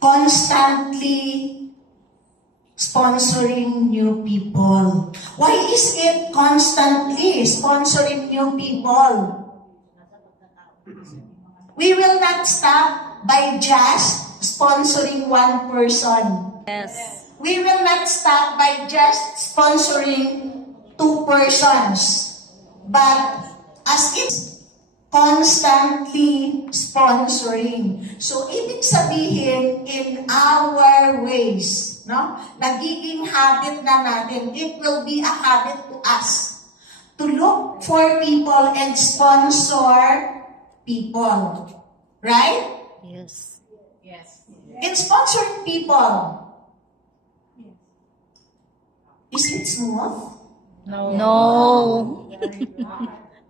constantly sponsoring new people. Why is it constantly sponsoring new people? We will not stop by just sponsoring one person. Yes. We will not stop by just sponsoring two persons. But as it's constantly sponsoring. So, ibig sabihin, in our ways, no? Nagiging habit na natin. It will be a habit to us to look for people and sponsor people. Right? Yes. Yes. In sponsoring people, is it smooth? No.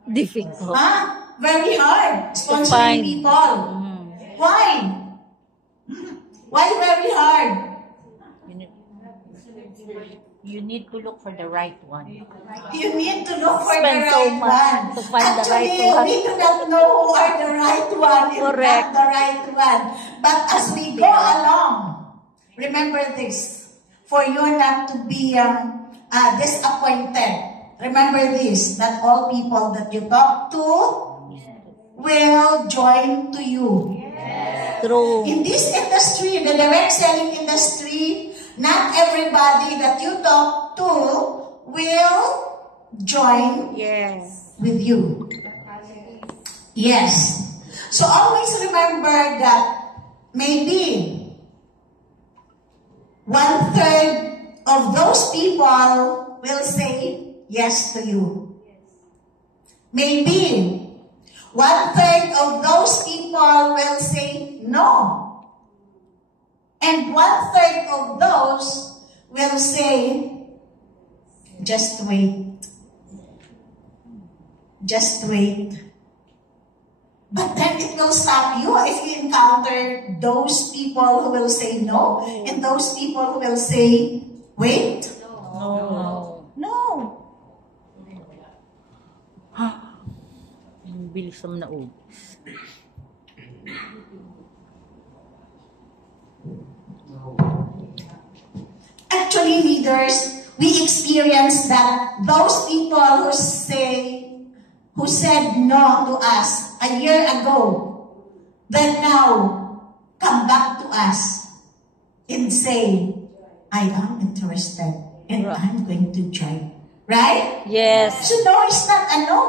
Difficult. Very hard. Sponsoring people. Why? Why very hard? You need to look for the right one. You need to look for Spend the so right much one. to find the right Actually, one. we do not know who are the right one, if Correct. not the right one. But as we go along, remember this, for you not to be disappointed. Remember this, not all people that you talk to will join to you. True. In this industry, the direct selling industry, not everybody that you talk to will join with you. Yes. So always remember that maybe 1/3 of those people will say yes to you. Maybe 1/3 of those people will say no. And 1/3 of those will say, just wait. Just wait. But then it will stop you if you encounter those people who will say no and those people who will say, wait. No. No. Ang bilis naman na ubos. Actually, leaders, we experience that those people who said no to us a year ago, that now come back to us and say, I am interested and I'm going to join. Right? Yes. So no is not a no.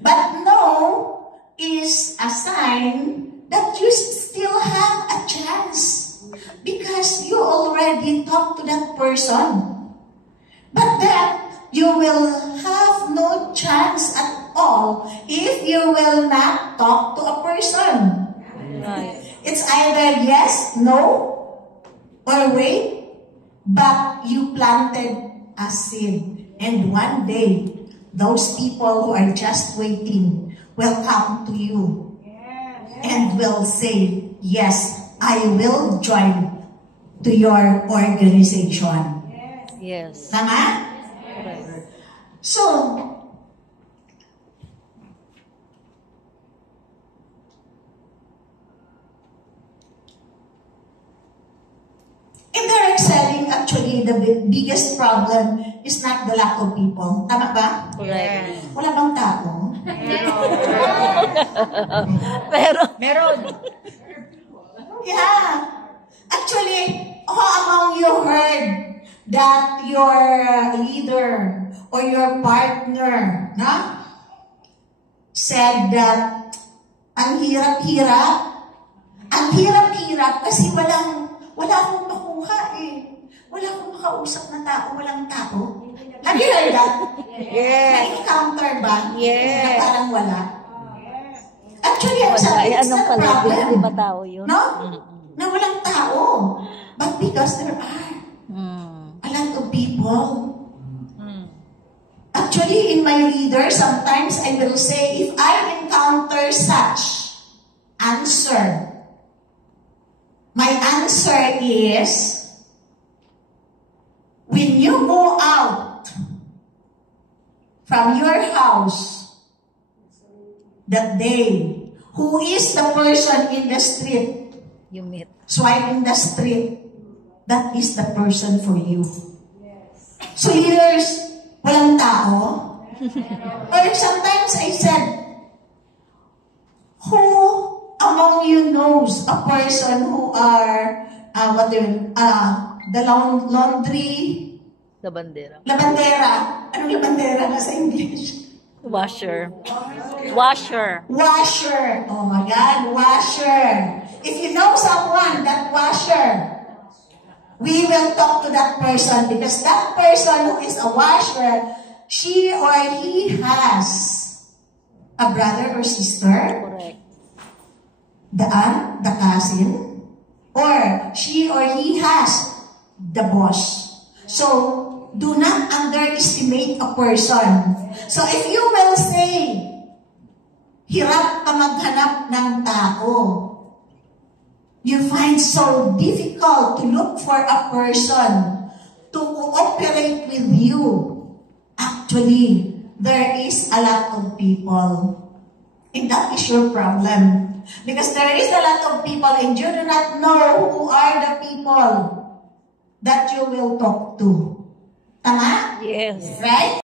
But no is a sign that you still have a chance. Because you already talked to that person. But then, you will have no chance at all if you will not talk to a person. Right. It's either yes, no, or wait, but you planted a seed. And one day, those people who are just waiting will come to you and will say, yes, I will join to your organization. Yes. Tama? Correct. So, in direct selling, actually, the biggest problem is not the lack of people. Tama ba? Correct. Wala bang tao? Pero, Meron. Yeah. Actually, how among you heard that your leader or your partner, said that ang hirap-hirap kasi wala akong makuha eh. Wala akong makausap na tao, walang tao. Have you heard that? Yes. Na-encounter ba? Yes. Na parang wala. Actually, ang sabi, it's not a problem. Di ba tao yun? No? Na walang tao. But because there are a lot of people. Actually, in my reader, sometimes I will say, if I encounter such answer, my answer is, when you go out from your house that day, who is the person in the street You meet. swipe in the street, that is the person for you. So years, walang tao. Or sometimes I said, who among you knows a person who are, the laundry, The bandera. labandera. Anong labandera na sa English? Washer. Washer. Washer. Oh my God, washer. If you know someone, that washer, we will talk to that person because that person who is a washer, she or he has a brother or sister, Correct. the aunt, the cousin, or she or he has the boss. So, do not underestimate a person. So, if you will say, hirap ka maghanap ng tao, you find so difficult to look for a person to cooperate with you. Actually, there is a lot of people. And that is your problem. Because there is a lot of people and you do not know who are the people that you will talk to. Tama? Yes. Right?